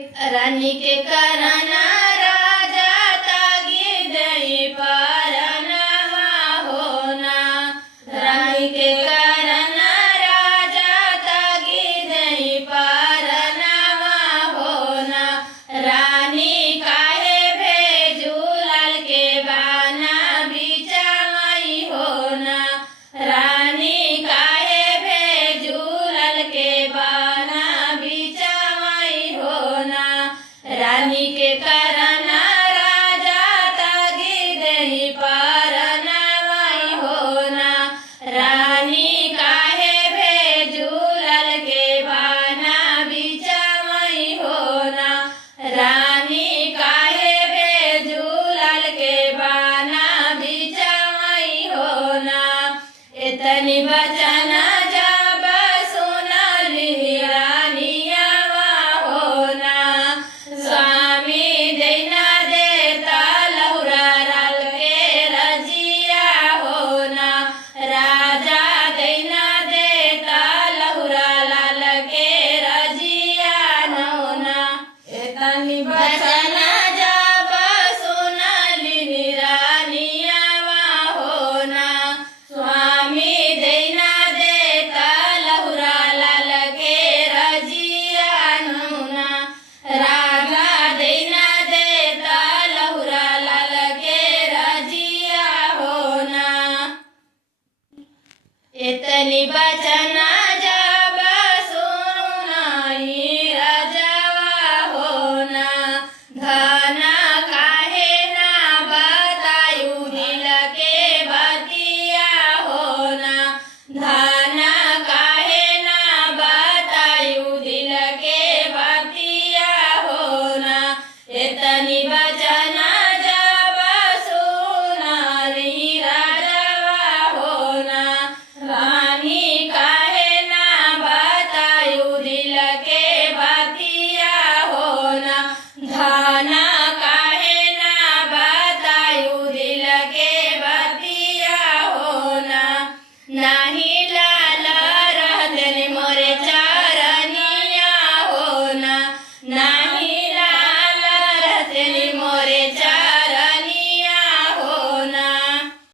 रानी के करना राजा तागी दई पारनवा होना। रानी के करना राजा तागी दई पारनवा होना। रानी काहे भेजू लाल के बाना बिचाई होना। रानी काहे भेजू लाल के बाना बिचाई होना। रानी के करना राजा तागी दई पारनवाई होना। रानी काहे भेजू लाल के बाना बिचाई होना। रानी काहे भेजू लाल के बाना बिचाई होना। इतनी बचना जब सुनली रानियावा होना। स्वामी देना देता लहुरा लाल के रजिया होना। राजा देना देता लहुरा लाल के रजिया होना। इतनी बचना जब सुनली रानियावा होना। स्वामी देना देता लहुरा लाल के रजिया होना। राजा देना देता लहुरा लाल के रजिया होना। इतनी बचना जब सुनाई राजावा होना। धना काहे ना बतायू दिल के बतिया होना। धना काहे ना बतायू दिल के बतिया होना। इतनी